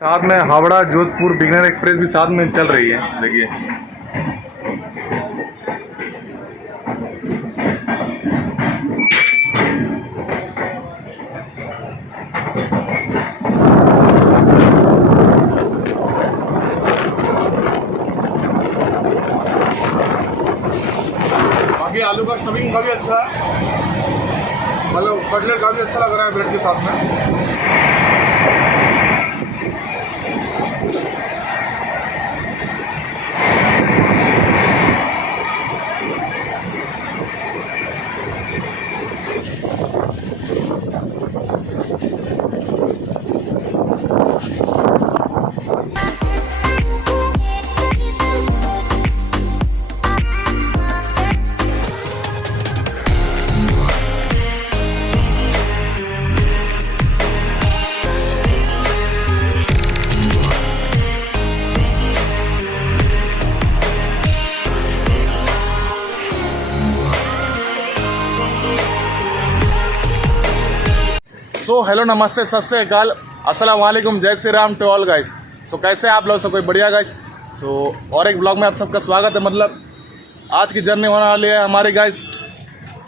साथ में हावड़ा Jodhpur beginner express भी साथ में चल रही है। देखिए बाकी आलू का स्टफिंग काफ़ी अच्छा है, मतलब कटलेट काफ़ी अच्छा लग रहा है ब्रेड के साथ में। सो हेलो नमस्ते सत श्री अकाल अस्सलाम वालेकुम जय Shri Ram to all guys. So कैसे आप लोग, सब कोई बढ़िया गाइस। सो और एक ब्लॉग में आप सबका स्वागत है। मतलब आज की जर्नी होने वाली है हमारी गाइस,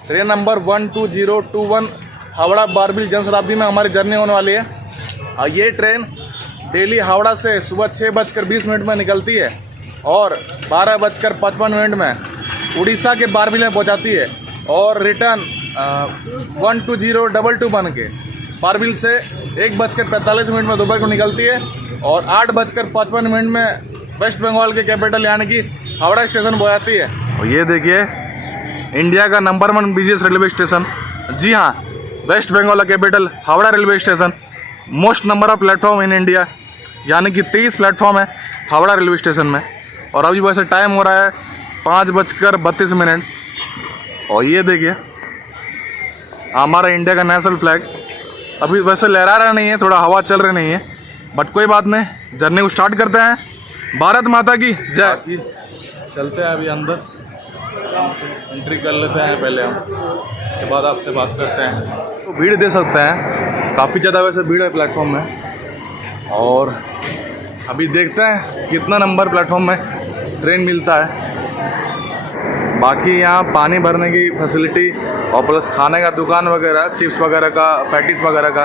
ट्रेन नंबर 12021 हावड़ा बारबिल जनशताब्दी में हमारी जर्नी होने वाली है। और ये ट्रेन डेली हावड़ा से सुबह 6:20 में निकलती है और 12:55 में उड़ीसा के बारबिल में पहुंचाती है और रिटर्न 12022 बन के बारबिल से 1:45 में दोपहर को निकलती है और 8:55 में वेस्ट बंगाल के कैपिटल यानी कि हावड़ा स्टेशन पहुंचाती है। और ये देखिए इंडिया का नंबर 1 बिजिएस्ट रेलवे स्टेशन, जी हाँ, वेस्ट बंगाल का कैपिटल Howrah railway station. Most number of platform in India, यानी कि 23 प्लेटफॉर्म है हावड़ा रेलवे स्टेशन में। और अभी वैसे टाइम हो रहा है 5:32। और ये देखिए हमारा इंडिया का नेशनल फ्लैग अभी वैसे लहरा रहा नहीं है, थोड़ा हवा चल रही नहीं है, बट कोई बात नहीं, जर्नी को स्टार्ट करते हैं। भारत माता की जय। चलते हैं अभी अंदर, एंट्री कर लेते हैं पहले हम, उसके बाद आपसे बात करते हैं। तो भीड़ दे सकते हैं, काफ़ी ज़्यादा वैसे भीड़ है प्लेटफॉर्म में। और अभी देखते हैं कितना नंबर प्लेटफॉर्म में ट्रेन मिलता है। बाकी यहाँ पानी भरने की फैसिलिटी और प्लस खाने का दुकान वगैरह, चिप्स वगैरह का, पैटीज वगैरह का,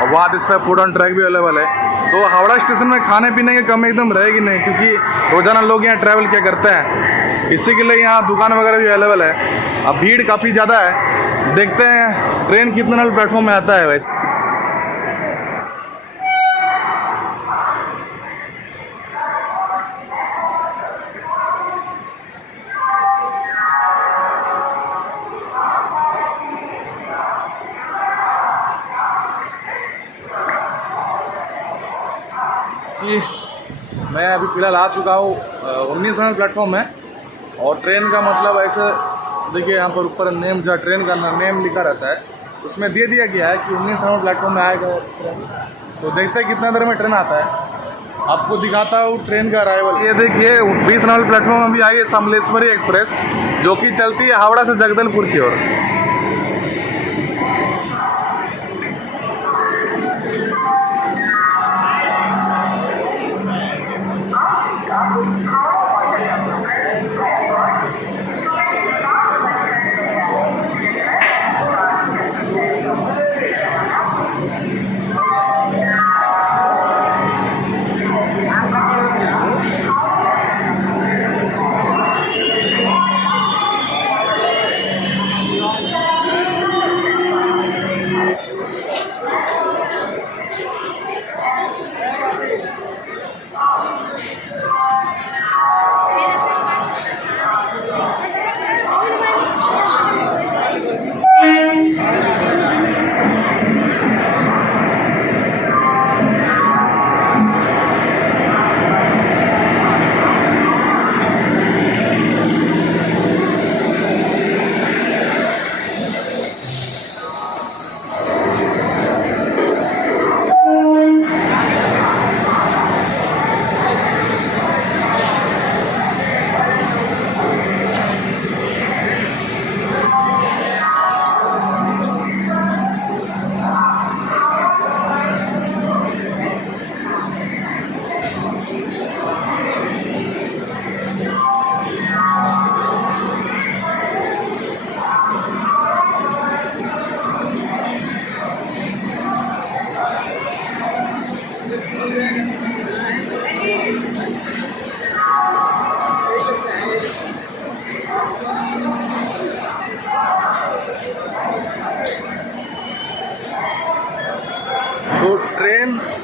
और बाद इस पर फूड ऑन ट्रैक भी अवेलेबल है। तो हावड़ा स्टेशन में खाने पीने की कमी एकदम रहेगी नहीं, क्योंकि रोज़ाना लोग यहाँ ट्रैवल किया करते हैं, इसी के लिए यहाँ दुकान वगैरह भी अवेलेबल है। अब भीड़ काफ़ी ज़्यादा है, देखते हैं ट्रेन कितने नंबर प्लेटफॉर्म में आता है। वैसे कि मैं अभी फ़िलहाल आ चुका हूँ 19 नंबर प्लेटफॉर्म में। और ट्रेन का मतलब ऐसे देखिए, यहाँ पर ऊपर नेम, जहाँ ट्रेन का नेम लिखा रहता है उसमें दे दिया गया है कि 19 नंबर प्लेटफॉर्म में आएगा ट्रेन। तो देखते हैं कितना देर में ट्रेन आता है, आपको दिखाता हूँ ट्रेन का अराइवल। ये देखिए 20 नंबर प्लेटफॉर्म में अभी आई है समलेश्वरी एक्सप्रेस, जो कि चलती है हावड़ा से जगदलपुर की ओर।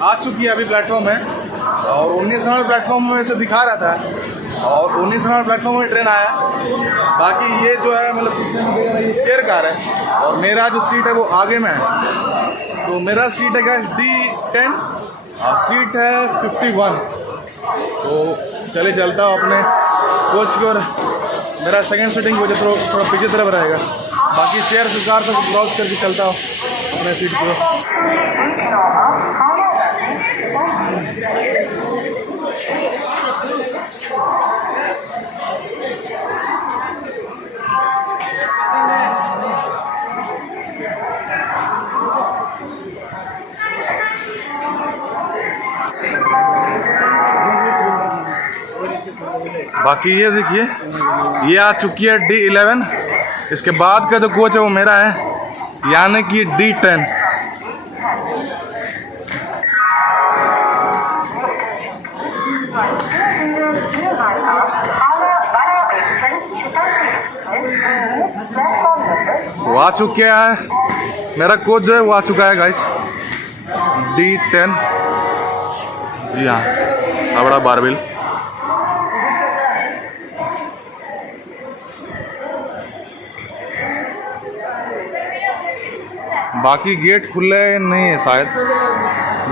आ चुकी है अभी प्लेटफॉर्म में, और 19 नंबर प्लेटफॉर्म में से दिखा रहा था, और 19 नंबर प्लेटफॉर्म में ट्रेन आया। बाकी ये जो है मतलब ये चेयर कार है, और मेरा जो सीट है वो आगे में है। तो मेरा सीट है गैस D10 और सीट है 51। तो चलिए चलता हूँ अपने कोच की ओर। मेरा सेकंड सीटिंग की वजह थोड़ा पीछे तरफ रहेगा, बाकी चेयर से कार से क्रॉस करके चलता हूँ अपने सीट को। बाकी ये देखिए, ये आ चुकी है D11। इसके बाद का जो कोच है वो मेरा है, यानी कि D10। वो आ चुके हैं, मेरा कोच जो है वो आ चुका है गाइस, D10। जी हाँ, हावड़ा बारबिल। बाकी गेट खुले नहीं है, शायद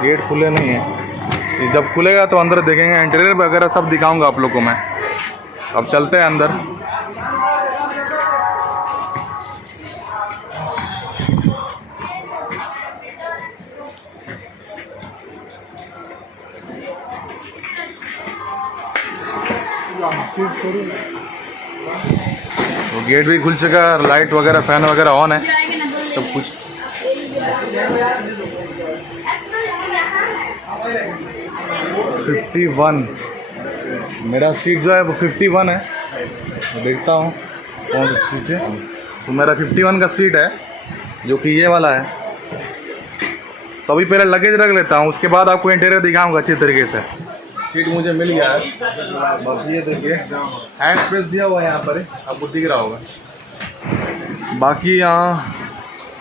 गेट खुले नहीं है। जब खुलेगा तो अंदर देखेंगे, इंटीरियर वगैरह सब दिखाऊंगा आप लोगों को मैं। अब चलते हैं अंदर। तो गेट भी खुल चुका है, लाइट वगैरह फैन वगैरह ऑन है, सब कुछ। $51 मेरा सीट जो है वो 51 है। तो देखता हूँ कौन सी सीट है। तो मेरा 51 का सीट है, जो कि ये वाला है। तो अभी पहले लगेज रख लेता हूँ, उसके बाद आपको इंटीरियर दिखाऊंगा अच्छी तरीके से। सीट मुझे मिल गया है। बाकी ये देखिए हैंड स्पेस दिया हुआ है यहाँ पर, आपको दिख रहा होगा। बाकी यहाँ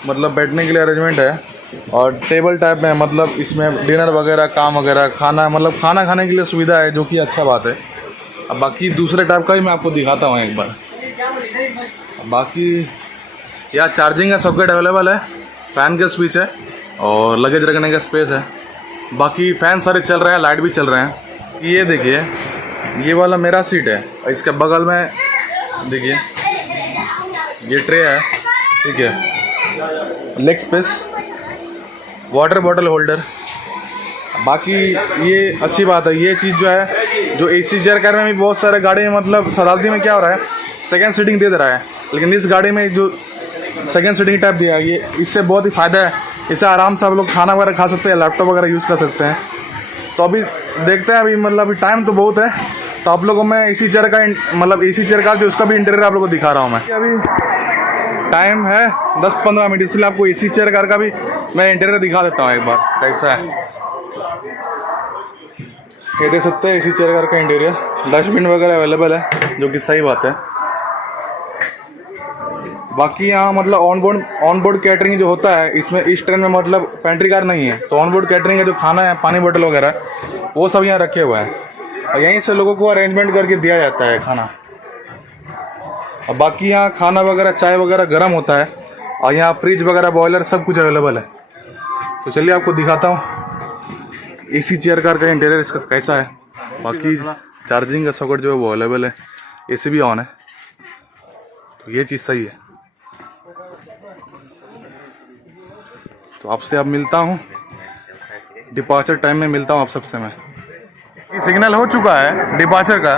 मतलब बैठने के लिए अरेंजमेंट है, और टेबल टाइप में, मतलब इसमें डिनर वगैरह, काम वगैरह, खाना, मतलब खाना खाने के लिए सुविधा है, जो कि अच्छा बात है। अब बाकी दूसरे टाइप का ही मैं आपको दिखाता हूँ एक बार। बाकी यहाँ चार्जिंग का सॉकेट अवेलेबल है, फ़ैन का स्विच है, और लगेज रखने का स्पेस है। बाकी फ़ैन सारे चल रहे हैं, लाइट भी चल रहे हैं। ये देखिए, ये वाला मेरा सीट है, और इसके बगल में देखिए ये ट्रे है, ठीक है, leg space, water bottle holder. बाकी ये अच्छी बात है, ये चीज़ जो है, जो AC चेयर कार में भी बहुत सारे गाड़ी में, मतलब शताब्दी में क्या हो रहा है, सेकंड सीटिंग दे रहा है, लेकिन इस गाड़ी में जो सेकंड सीटिंग टाइप दिया है, ये इससे बहुत ही फ़ायदा है। इससे आराम से आप लोग खाना वगैरह खा सकते हैं, लैपटॉप वगैरह यूज़ कर सकते हैं। तो अभी देखते हैं, अभी मतलब अभी टाइम तो बहुत है, तो आप लोगों को मैं AC चेयर का, मतलब AC चेयर का जो उसका भी इंटीरियर आप लोगों को दिखा रहा हूँ मैं। अभी टाइम है 10-15 मिनट, इसलिए आपको AC चेयर कार का भी मैं इंटीरियर दिखा देता हूँ एक बार कैसा है। ये देख सकते हैं AC चेयर कार का इंटीरियर, डस्टबिन वगैरह अवेलेबल है, जो कि सही बात है। बाकी यहाँ मतलब ऑन बोर्ड कैटरिंग जो होता है, इसमें इस ट्रेन में मतलब पेंट्री कार नहीं है, तो ऑन बोर्ड कैटरिंग का जो खाना है, पानी बोतल वगैरह, वो सब यहाँ रखे हुए हैं, और यहीं से लोगों को अरेंजमेंट करके दिया जाता है खाना। और बाकी यहाँ खाना वगैरह, चाय वगैरह गर्म होता है, और यहाँ फ्रिज वगैरह, बॉयलर सब कुछ अवेलेबल है। तो चलिए आपको दिखाता हूँ AC चेयर कार का इंटीरियर इसका कैसा है। बाकी चार्जिंग का सॉकेट जो है वो अवेलेबल है, AC भी ऑन है, तो ये चीज़ सही है। तो आपसे अब मिलता हूँ, डिपार्चर टाइम में मिलता हूँ आप सबसे मैं। सिग्नल हो चुका है डिपार्चर का।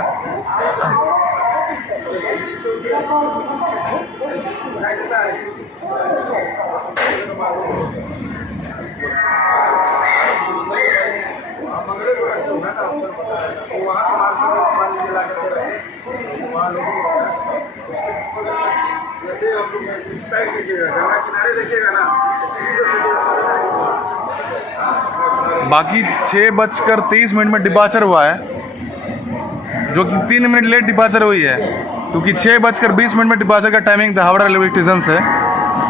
बाकी 6:23 में डिपार्चर हुआ है, जो कि 3 मिनट लेट डिपार्चर हुई है, क्योंकि 6:20 में डिपार्चर का टाइमिंग था हावड़ा रेलवे स्टेशन से,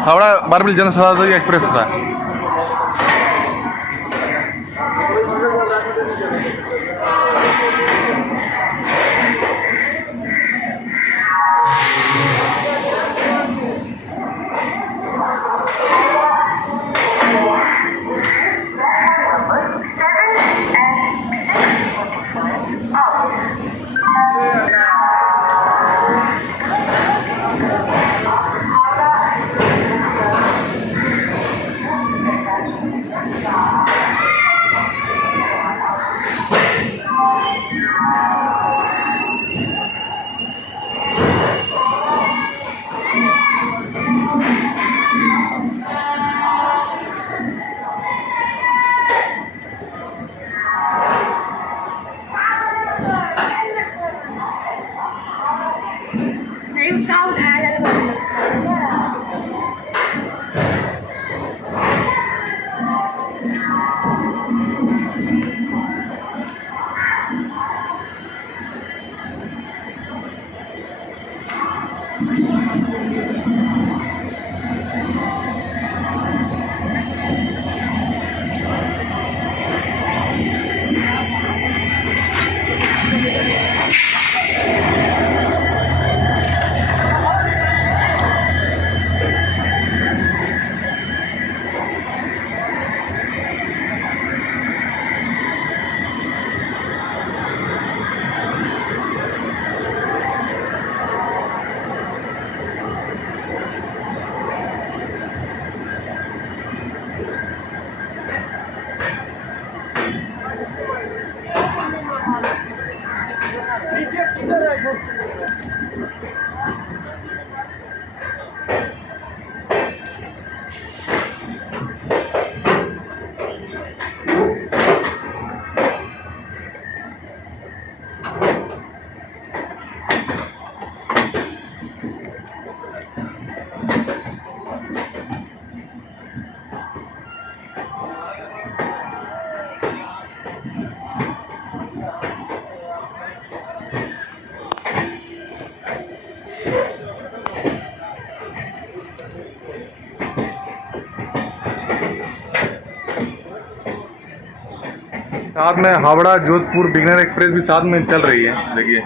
हावड़ा बारबिल जनशताब्दी एक्सप्रेस का। साथ में हावड़ा जोधपुर बिगनर एक्सप्रेस भी साथ में चल रही है, देखिए।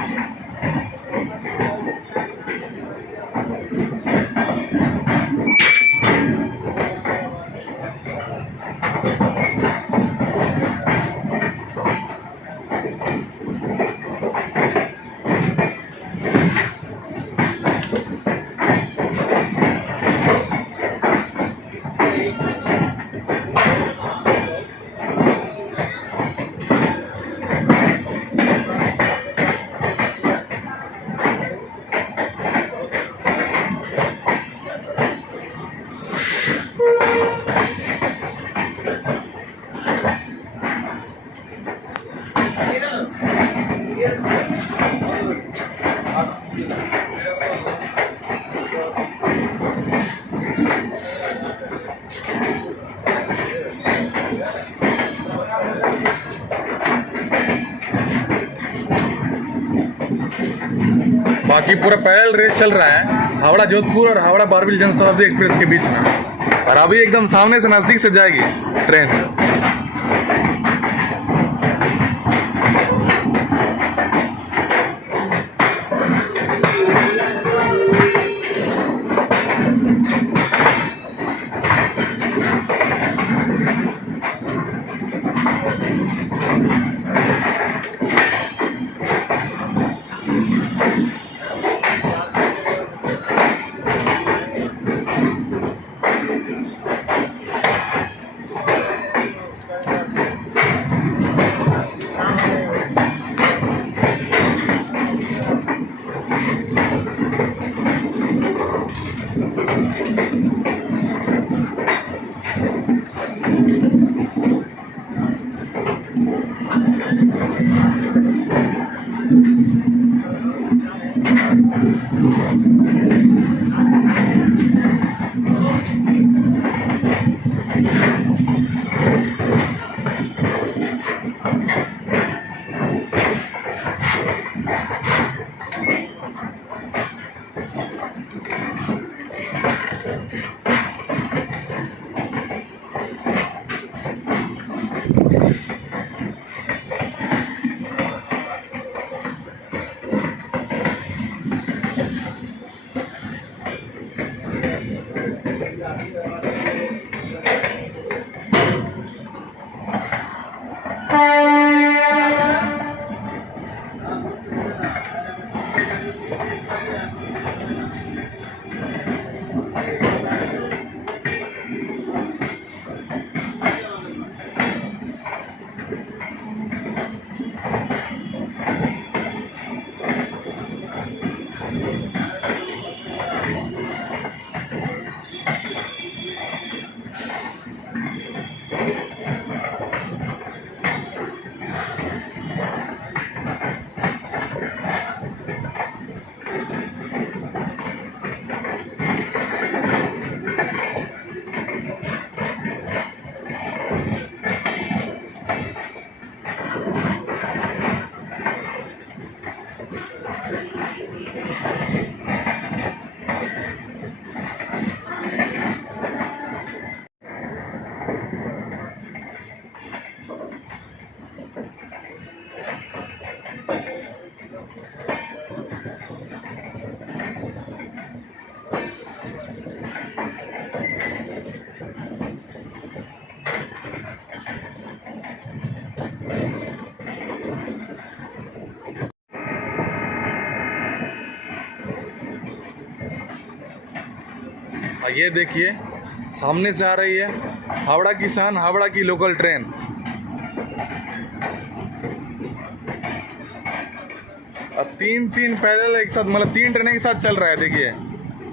बाकी पूरा पैरेलल रेस चल रहा है हावड़ा जोधपुर और हावड़ा बारबिल जन शताब्दी एक्सप्रेस के बीच में, और अभी एकदम सामने से नजदीक से जाएगी ट्रेन। ये देखिए सामने से आ रही है हावड़ा की शान, हावड़ा की लोकल ट्रेन। और तीन पैदल एक साथ, मतलब 3 ट्रेनें के साथ चल रहा है। देखिए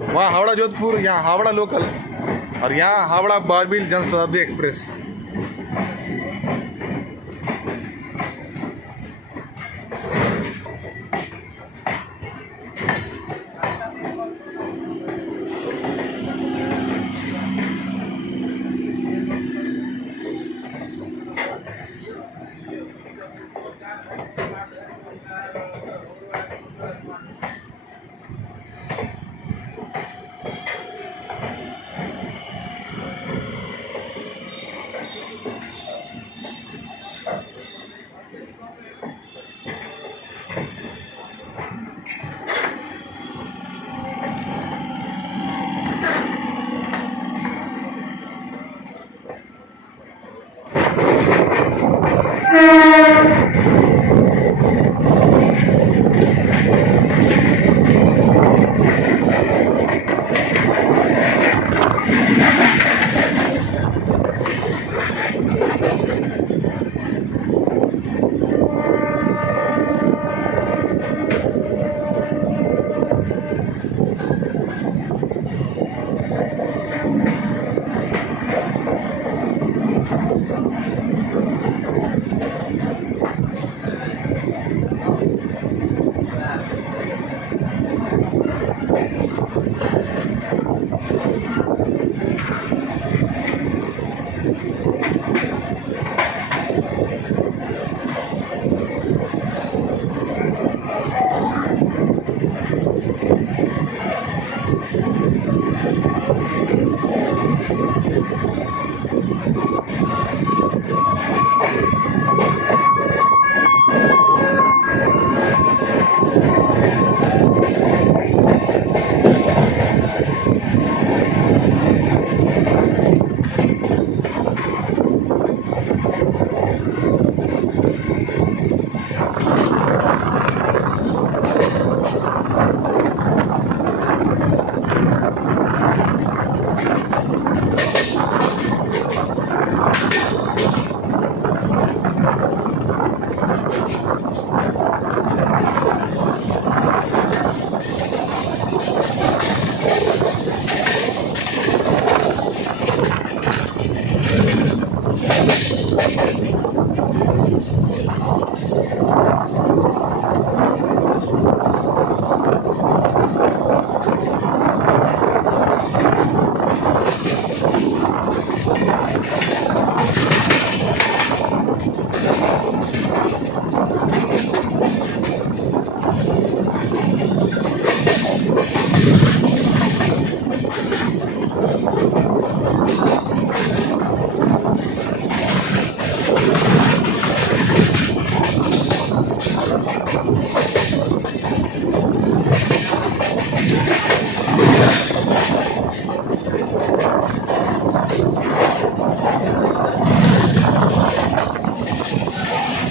वहाँ हावड़ा जोधपुर, यहाँ हावड़ा लोकल, और यहाँ हावड़ा बारबिल जनशताब्दी एक्सप्रेस।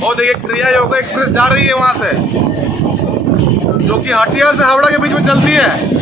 और देखिए क्रिया योगा एक्सप्रेस जा रही है वहां से, जो कि हटिया से हावड़ा के बीच में चलती है।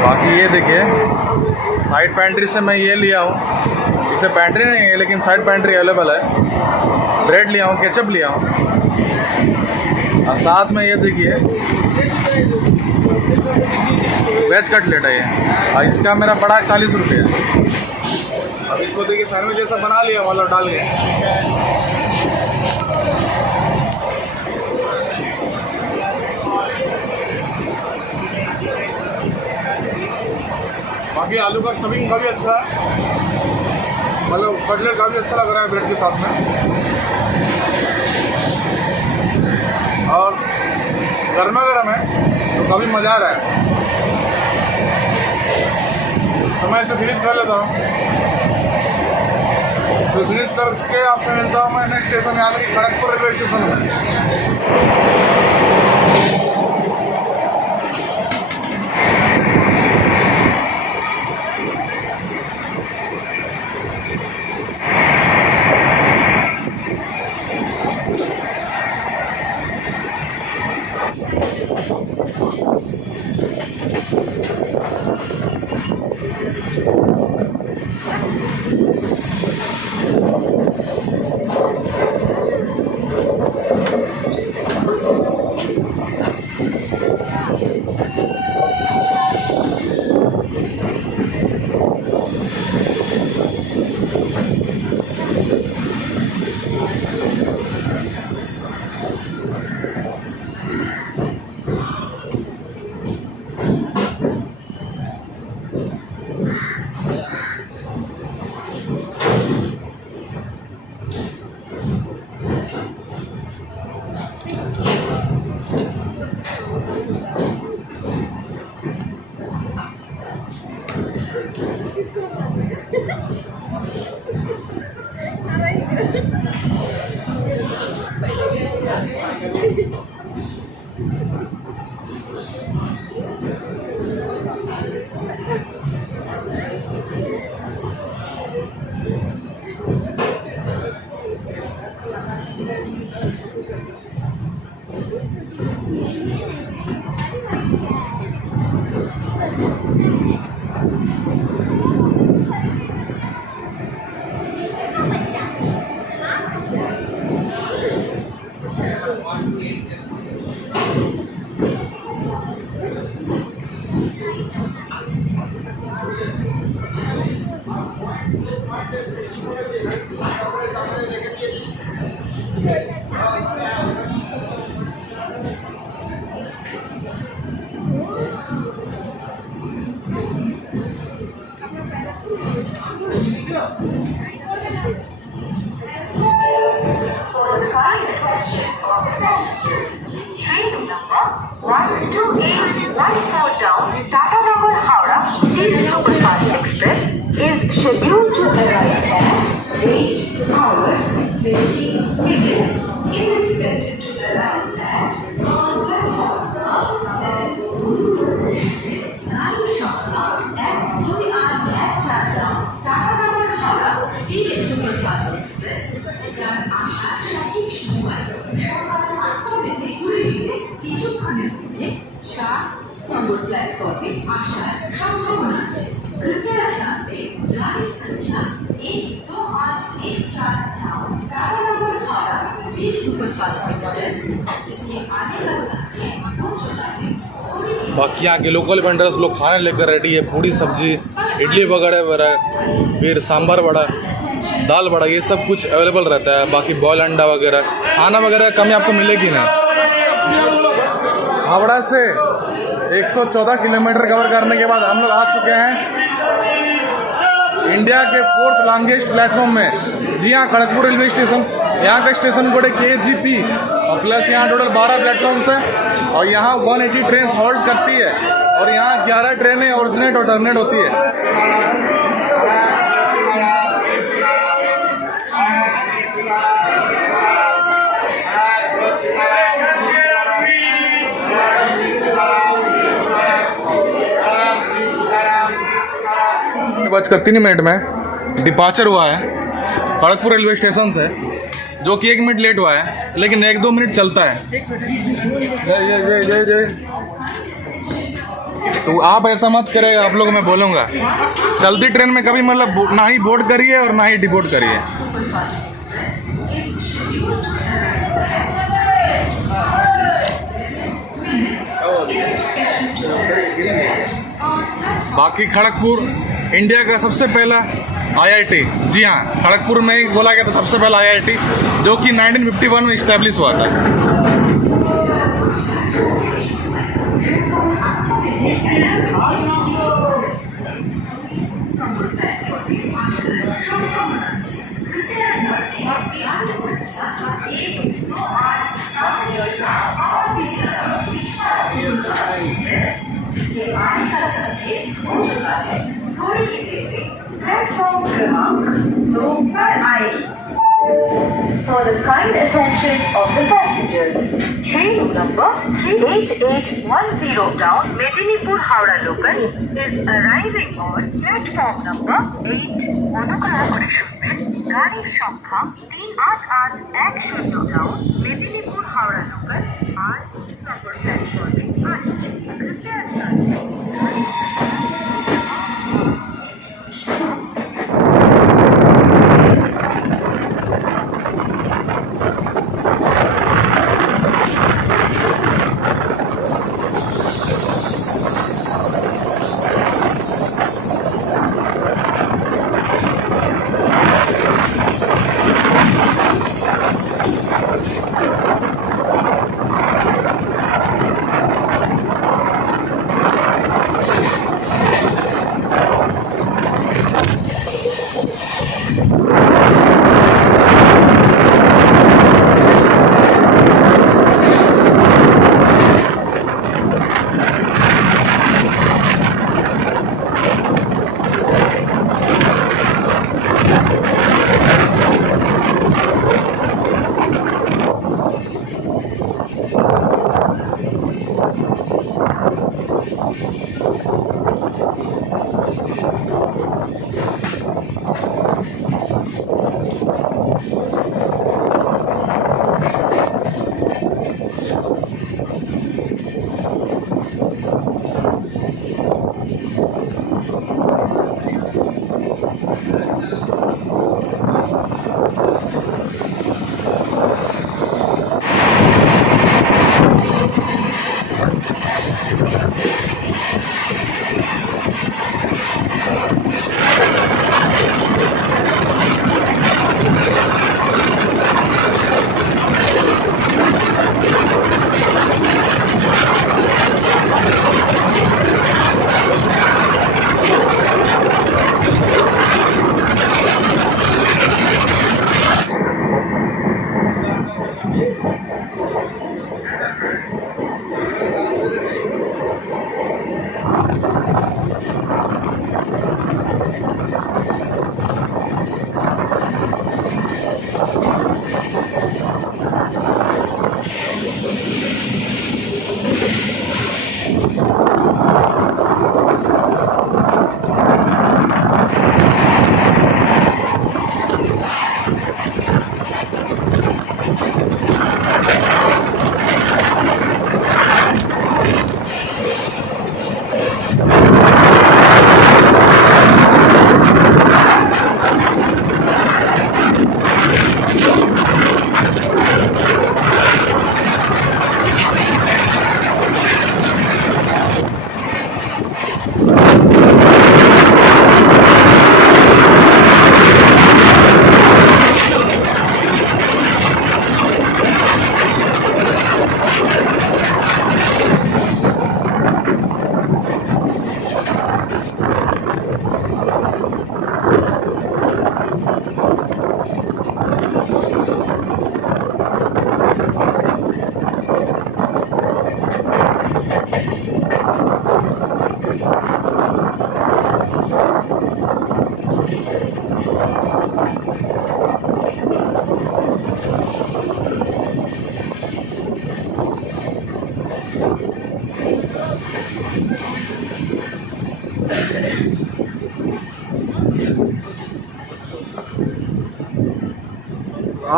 बाकी ये देखिए साइड पैंट्री से मैं ये लिया हूँ, इसे पैंट्री नहीं है लेकिन साइड पैंट्री अवेलेबल है। ब्रेड लिया हूँ, केचप लिया हूँ और साथ में ये देखिए वेज कटलेट है ये, और इसका मेरा पड़ा 40 रुपये। अब इसको देखिए सैंडविच जैसा बना लिया मतलब डाल के। बाकी आलू का स्टफिंग काफ़ी अच्छा है, मतलब कटलेट काफ़ी अच्छा लग रहा है ब्रेड के साथ में। और गर्मा गर्म है तो काफ़ी मज़ा आ रहा है। तो मैं इसे फिनिश कर लेता हूँ, तो फिनिश करके आपसे मिलता हूँ मैं नेक्स्ट स्टेशन यानी कि खड़गपुर रेलवे स्टेशन में। Scheduled to arrive at 8 hours 15 minutes is expected to arrive at platform 7. State Superfast Express যার আসার সঠিক সময় সকাল 8টা বেজে 20 মিনিট কিছুক্ষণের মধ্যে 7 নম্বর প্ল্যাটফর্মে আসার সম্ভাবনা আছে। कृपया ध्यान दें गाड़ी संख्या 1284 टाटानगर हावड़ा स्टेट सुपरफास्ट एक्सप्रेस जिसके आने का समय 2 जुलाई। बाकी यहाँ के लोकल वेंडर्स लोग खाने लेकर रेडी है, पूरी सब्जी इडली वगैरह वगैरह, फिर सांभर वड़ा, दाल वड़ा, ये सब कुछ अवेलेबल रहता है। बाकी बॉयल अंडा वगैरह, खाना वगैरह कमी आपको मिलेगी ना। हावड़ा से 114 किलोमीटर कवर करने के बाद हम लोग आ चुके हैं इंडिया के 4th लॉन्गेस्ट प्लेटफॉर्म में। जी हाँ, खड़गपुर रेलवे स्टेशन। यहाँ का स्टेशन कोड है KGP और प्लस यहाँ टोटल 12 प्लेटफॉर्म्स हैं और यहाँ 180 ट्रेन हॉल्ट करती है और यहाँ 11 ट्रेनें ऑरिजिनेट और टर्मिनेट होती है। बजकर 3 मिनट में डिपार्चर हुआ है खड़गपुर रेलवे स्टेशन से, जो कि 1 मिनट लेट हुआ है लेकिन 1-2 मिनट चलता है। जय तो आप ऐसा मत करेगा, आप लोग मैं बोलूँगा। चलती ट्रेन में कभी मतलब ना ही बोर्ड करिए और ना ही डिबोर्ड करिए। बाकी खड़गपुर इंडिया का सबसे पहला IIT, जी हाँ, खड़गपुर में ही बोला गया था सबसे पहला IIT, जो कि 1951 में इस्टेब्लिश हुआ था। For the kind attention of the passengers, train number 38810 down Medinipur Howrah local is arriving on platform number 8. অনুগ্রহ করে শুনবেন, গাড়ির সংখ্যা 38810 down মেদিনীপুর হাওড়া লোকাল আর নম্বর প্ল্যাটফর্মে আসছে। कृपया ध्यान दें।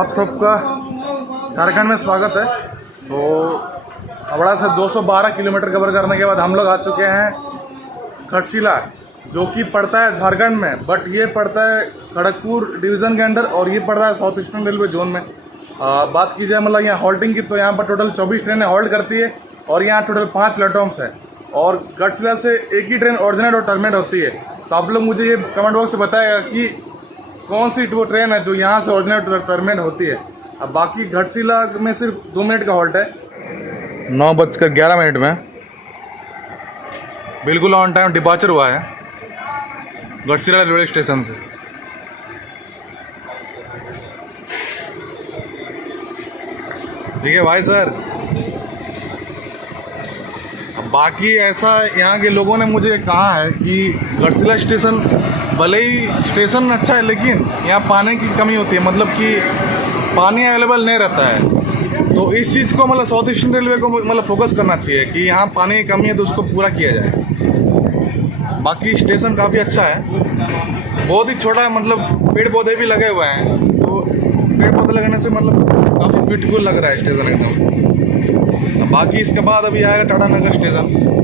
आप सबका झारखंड में स्वागत है। तो हावड़ा से 212 किलोमीटर कवर करने के बाद हम लोग आ चुके हैं घाटशिला, जो कि पड़ता है झारखंड में, बट ये पड़ता है खड़गपुर डिवीज़न के अंडर और ये पड़ता है साउथ ईस्टर्न रेलवे जोन में। बात की जाए मतलब यहाँ हॉल्टिंग की, तो यहाँ पर टोटल 24 ट्रेनें हॉल्ट करती है और यहाँ टोटल 5 प्लेटफॉर्म्स हैं और घाटशिला से एक ही ट्रेन ऑरिजिनेट और टर्मिनेट होती है। तो आप लोग मुझे ये कमेंट बॉक्स में बताएगा कि कौन सी वो ट्रेन है जो यहाँ से ऑरिजिनेट और टर्मिनेट होती है। अब बाकी घाटशिला में सिर्फ 2 मिनट का हॉल्ट है। 9:11 में बिल्कुल ऑन टाइम डिपार्चर हुआ है घाटशिला रेलवे स्टेशन से। ठीक है भाई सर। बाकी ऐसा यहाँ के लोगों ने मुझे कहा है कि घाटशिला स्टेशन भले ही स्टेशन अच्छा है, लेकिन यहाँ पानी की कमी होती है, मतलब कि पानी अवेलेबल नहीं रहता है। तो इस चीज़ को मतलब साउथ ईस्टर्न रेलवे को मतलब फोकस करना चाहिए कि यहाँ पानी की कमी है तो उसको पूरा किया जाए। बाकी स्टेशन काफ़ी अच्छा है, बहुत ही छोटा है, मतलब पेड़ पौधे भी लगे हुए हैं, तो पेड़ पौधे लगने से मतलब काफ़ी ब्यूटीफुल लग रहा है स्टेशन एकदम। बाकी इसके बाद अभी आएगा टाटा नगर स्टेशन।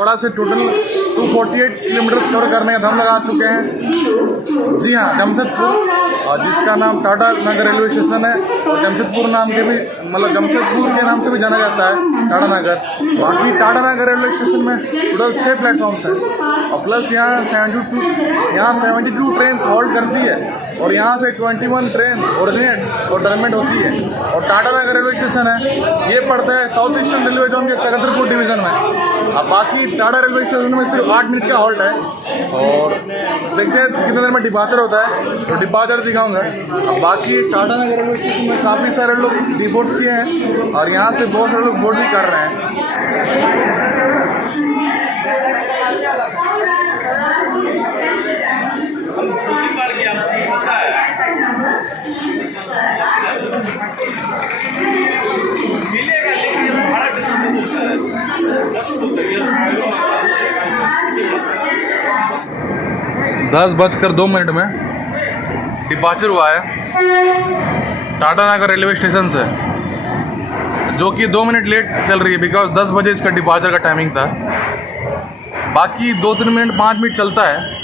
हावड़ा से टोटल 248 किलोमीटर कवर करने का दम लगा चुके हैं। जी हाँ, जमशेदपुर, और जिसका नाम टाटा नगर रेलवे स्टेशन है, और जमशेदपुर नाम के भी मतलब जमशेदपुर के नाम से भी जाना जाता है टाटा नगर। बाकी टाटा नगर रेलवे स्टेशन में टोटल 6 प्लेटफॉर्म्स हैं, और प्लस यहाँ 72 ट्रेन हॉल्ट करती है, और यहाँ से 21 ट्रेन ओरिजिनेट और टर्मिनेट होती है। और टाटा नगर रेलवे स्टेशन है, ये पड़ता है साउथ ईस्टर्न रेलवे जोन के छतरपुर डिवीजन में। अब बाकी टाटा रेलवे स्टेशन में सिर्फ 8 मिनट का हॉल्ट है, और देखते हैं कितने देर में डिपार्चर होता है, तो डिपार्चर दिखाऊंगा। अब बाकी टाटा नगर रेलवे स्टेशन में काफ़ी सारे लोग डिपोर्ट किए हैं, और यहाँ से बहुत सारे लोग बोर्ड भी कर रहे हैं। 10:02 में डिपार्चर हुआ है टाटा नगर रेलवे स्टेशन से, जो कि 2 मिनट लेट चल रही है, बिकॉज 10 बजे इसका डिपार्चर का टाइमिंग था। बाकी 2-3 मिनट 5 मिनट चलता है।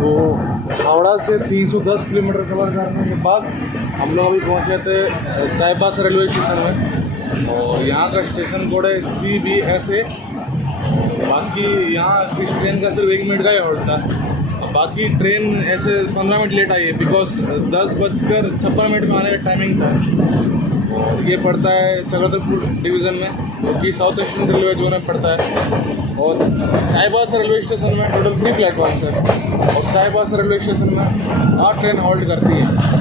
तो हावड़ा से 310 किलोमीटर कवर करने के बाद हम लोग अभी पहुँचे थे चाईबास रेलवे स्टेशन में, और यहाँ का स्टेशन कोड है CBSA। बाकी यहाँ इस ट्रेन का सिर्फ 1 मिनट का ही हॉल्ट था। बाकी ट्रेन ऐसे 15 मिनट लेट आई है, बिकॉज 10:56 में आने का टाइमिंग था। और ये पड़ता है छतरपुर डिवीज़न में, जो कि साउथ ईस्टर्न रेलवे जोन में पड़ता है। और चाईबास रेलवे स्टेशन में टोटल 3 प्लेटफॉर्म्स है, और चाईबास रेलवे स्टेशन में 8 ट्रेन हॉल्ट करती है।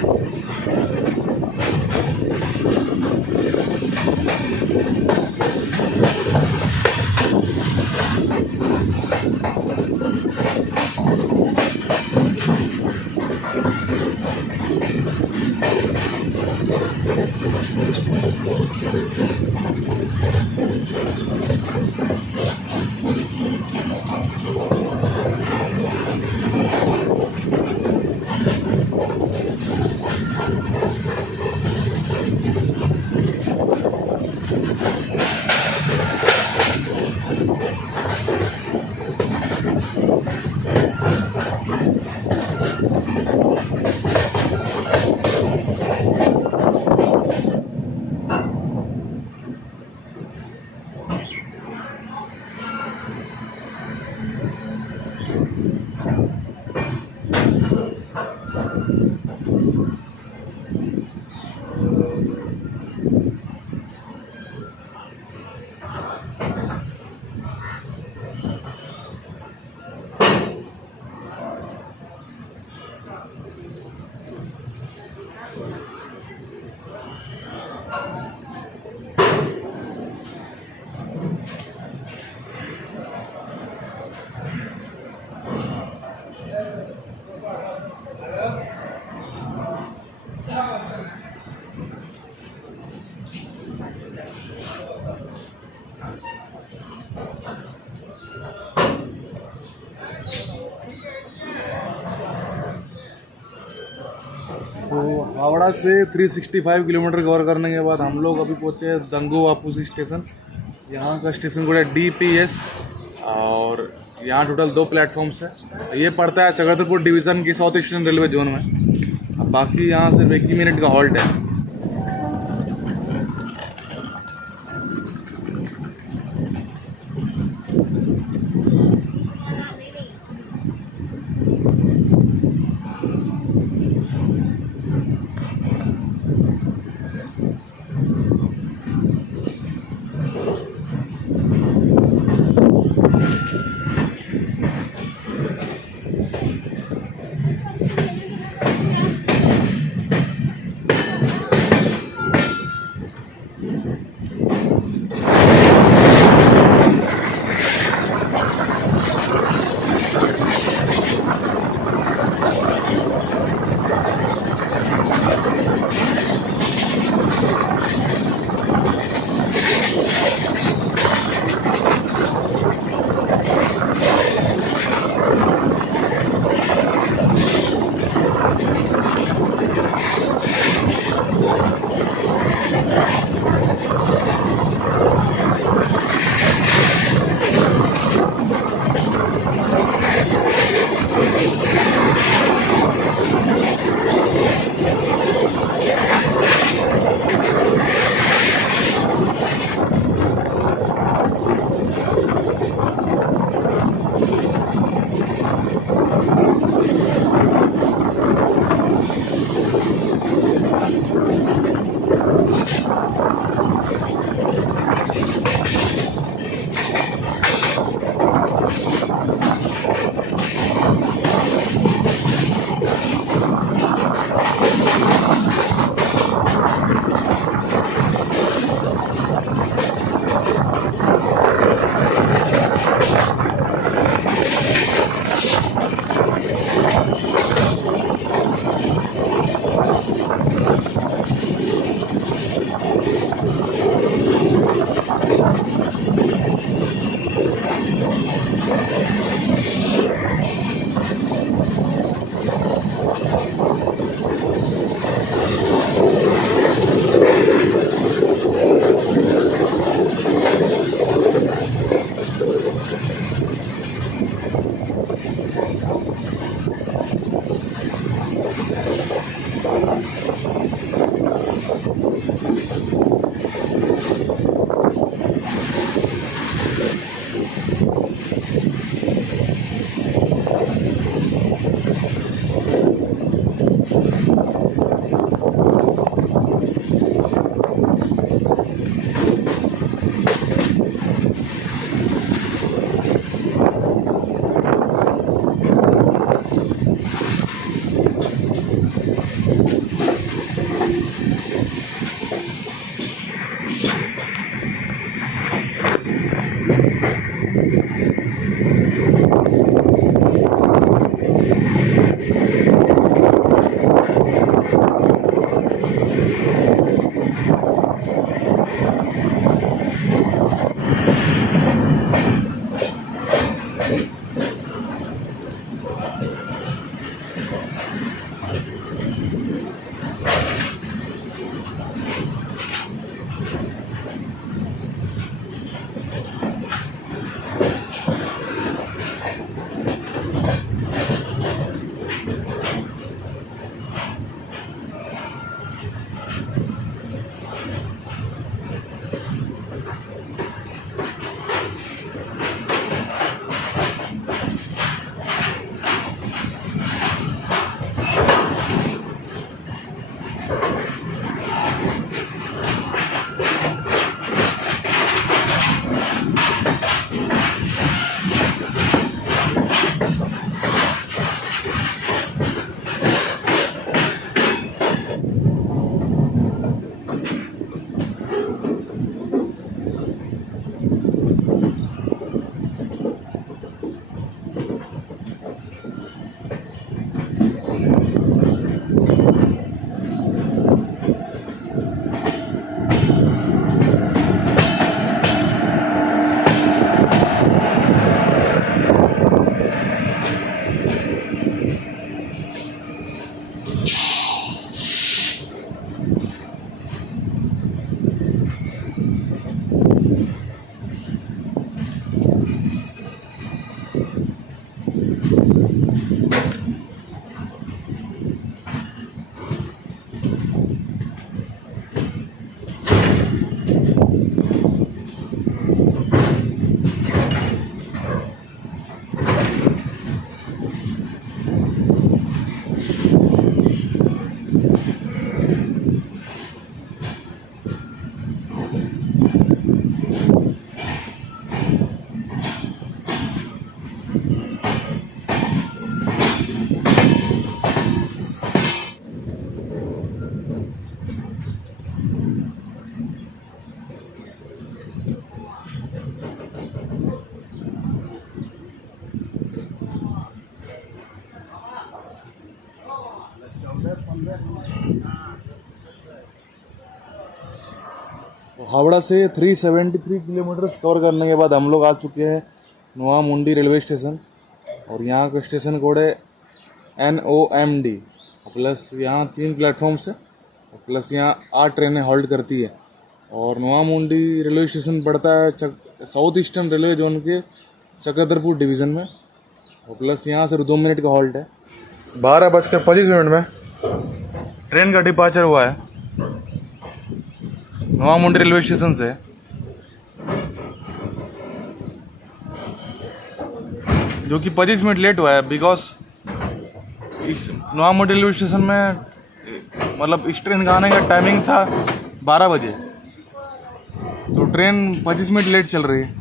तो हावड़ा से 365 किलोमीटर कवर करने के बाद हम लोग अभी पहुँचे हैं दंगू वापसी स्टेशन। यहाँ का स्टेशन कोड है DPS और यहाँ टोटल 2 प्लेटफॉर्म्स है। ये पड़ता है चक्रधरपुर डिवीज़न की साउथ ईस्टर्न रेलवे जोन में। अब बाकी यहाँ सिर्फ 1 ही मिनट का हॉल्ट है। तो हावड़ा से 373 किलोमीटर कवर करने के बाद हम लोग आ चुके हैं नोआमुंडी रेलवे स्टेशन। और यहाँ का स्टेशन कोड है NOMD। प्लस यहाँ 3 प्लेटफॉर्म्स है, प्लस यहाँ 8 ट्रेनें हॉल्ट करती है। और नोआमुंडी रेलवे स्टेशन पड़ता है साउथ ईस्टर्न रेलवे जोन के चक्रधरपुर डिवीज़न में। और प्लस यहाँ सिर्फ 2 मिनट का हॉल्ट है। 12:25 में ट्रेन का डिपार्चर हुआ है नोआमुंडी रेलवे स्टेशन से। जो कि 25 मिनट लेट हुआ है, बिकॉज इस नोआमुंडी रेलवे स्टेशन में मतलब इस ट्रेन का आने का टाइमिंग था 12 बजे, तो ट्रेन 25 मिनट लेट चल रही है।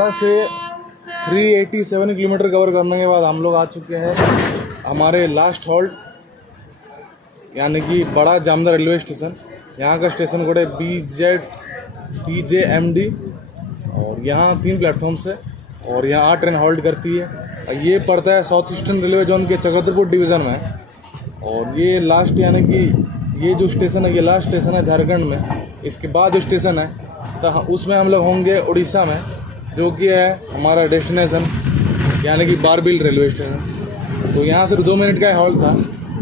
हावड़ा से 387 किलोमीटर कवर करने के बाद हम लोग आ चुके हैं हमारे लास्ट हॉल्ट, यानी कि बड़ा जामदर रेलवे स्टेशन। यहाँ का स्टेशन कोड है BJMD और यहाँ 3 प्लेटफॉर्म्स है और यहाँ 8 ट्रेन हॉल्ट करती है। ये पड़ता है साउथ ईस्टर्न रेलवे जोन के चक्रधरपुर डिवीज़न में और ये लास्ट, यानी कि ये जो स्टेशन है ये लास्ट स्टेशन है झारखंड में। इसके बाद जो स्टेशन है तो उसमें हम लोग होंगे उड़ीसा में, जो कि है हमारा डेस्टिनेशन, यानी कि बारबिल रेलवे स्टेशन। तो यहाँ से 2 मिनट का हॉल्ट था,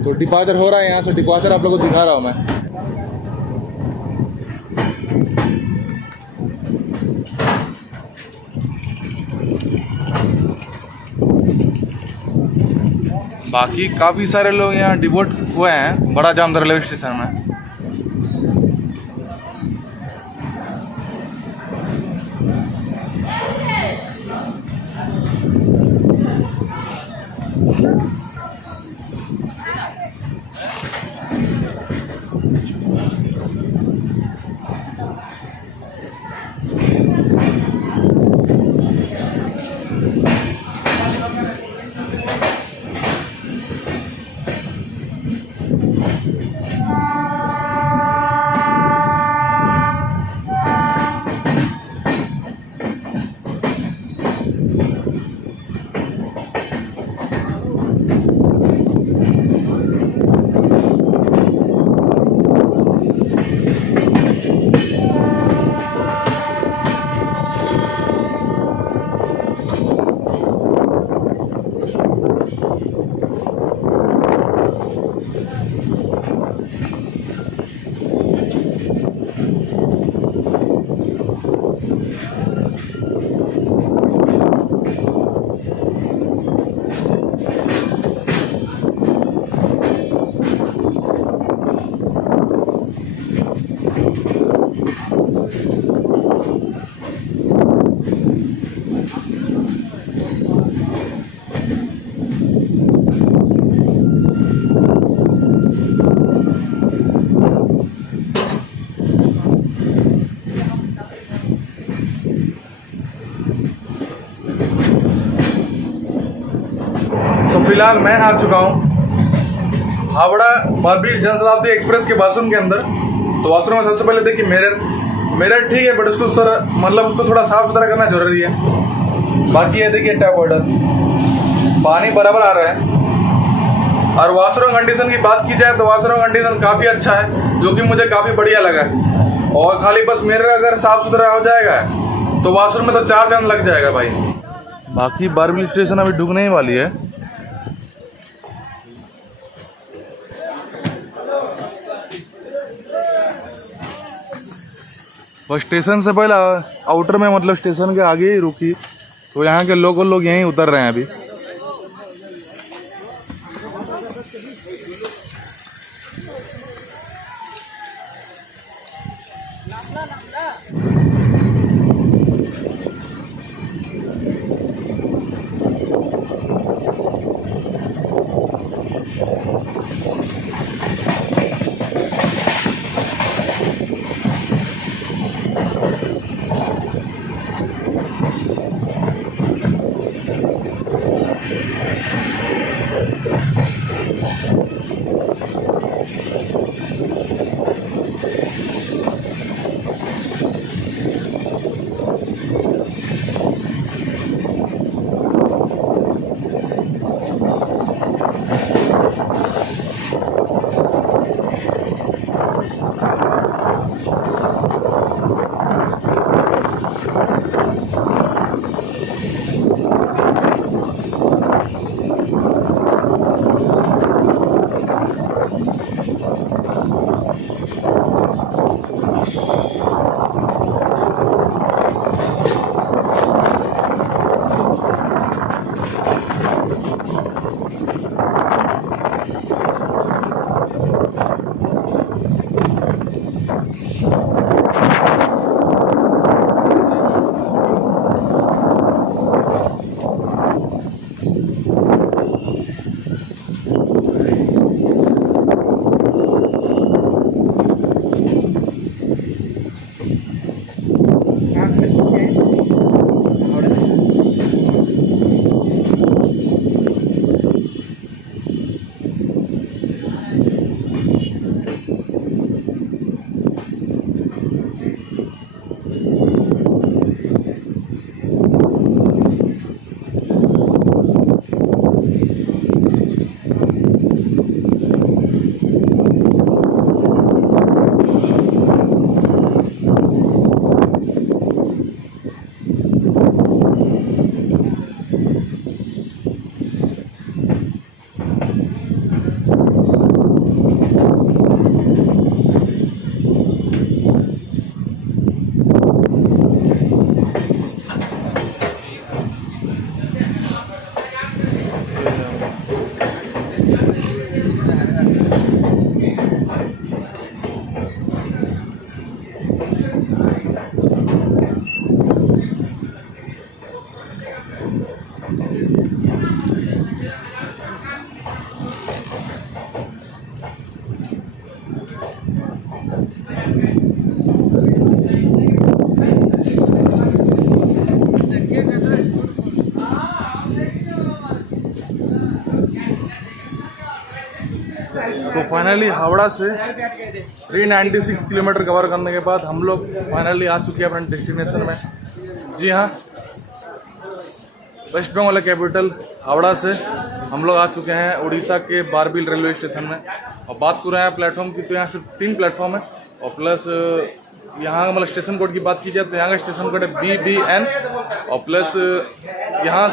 तो डिपार्चर हो रहा है। यहाँ से डिपार्चर आप लोगों को दिखा रहा हूँ मैं। बाकी काफ़ी सारे लोग यहाँ डिवोट हुए हैं बड़ा जामदर रेलवे स्टेशन में। तो फिलहाल मैं आ चुका हूँ हावड़ा बारबिल जनशताब्दी एक्सप्रेस के बाथरूम के अंदर। तो बाथरूम में सबसे पहले देखिए मिरर ठीक है, बट उसको उसको थोड़ा साफ सुथरा करना जरूरी है। बाकी ये देखिए टैप वाटर, पानी बराबर आ रहा है। और वॉशरूम कंडीशन की बात की जाए तो वॉशरूम कंडीशन काफ़ी अच्छा है, जो कि मुझे काफ़ी बढ़िया लगा है। और खाली बस मिरर अगर साफ सुथरा हो जाएगा तो वॉशरूम में तो 4 चांद लग जाएगा भाई। बाकी बारबिल स्टेशन अभी डूबने ही वाली है। और स्टेशन से पहले आउटर में, मतलब स्टेशन के आगे ही रुकी, तो यहाँ के लोकल लोग यहीं उतर रहे हैं अभी। फाइनली हावड़ा से 396 किलोमीटर कवर करने के बाद हम लोग फाइनली आ चुके हैं अपने डेस्टिनेशन में। जी हाँ, वेस्ट बंगाल कैपिटल हावड़ा से हम लोग आ चुके हैं उड़ीसा के बारबिल रेलवे स्टेशन में। और बात कर रहे हैं प्लेटफॉर्म की, तो यहाँ सिर्फ 3 प्लेटफॉर्म है और प्लस यहाँ मतलब स्टेशन कोड की बात की जाए तो यहाँ का स्टेशन कोड है BBN। और प्लस यहाँ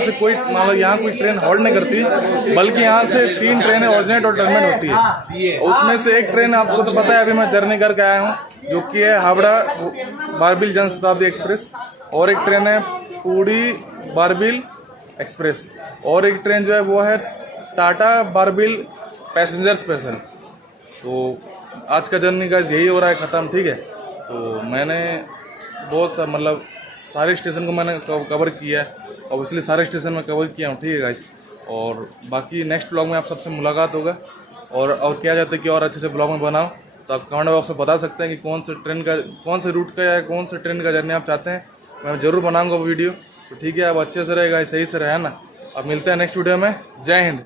से कोई मतलब यहाँ कोई ट्रेन हॉल्ट नहीं करती, बल्कि यहाँ से 3 ट्रेनें ऑरिजिनेट और टर्मिनेट होती है। उसमें से एक ट्रेन आपको तो पता है, अभी मैं जर्नी करके आया हूँ, जो कि है हावड़ा बारबिल जन शताब्दी एक्सप्रेस। और एक ट्रेन है पुरी बारबिल एक्सप्रेस। और एक ट्रेन जो है वो है टाटा बारबिल पैसेंजर स्पेशल। तो आज का जर्नी का यही हो रहा है ख़त्म, ठीक है। तो मैंने बहुत सा मतलब सारे स्टेशन को मैंने कवर किया है, ऑब्वियसली सारे स्टेशन में कवर किया हूँ, ठीक है गाइस। और बाकी नेक्स्ट ब्लॉग में आप सबसे मुलाकात होगा। और क्या चाहते हैं कि और अच्छे से ब्लॉग में बनाओ, तो आप कमेंट बॉक्स में बता सकते हैं कि कौन से रूट का या कौन से ट्रेन का जर्नी आप चाहते हैं। मैं ज़रूर बनाऊँगा वीडियो। तो ठीक है, अब अच्छे से रहेगा, सही से रहे ना। अब मिलते हैं नेक्स्ट वीडियो में। जय हिंद।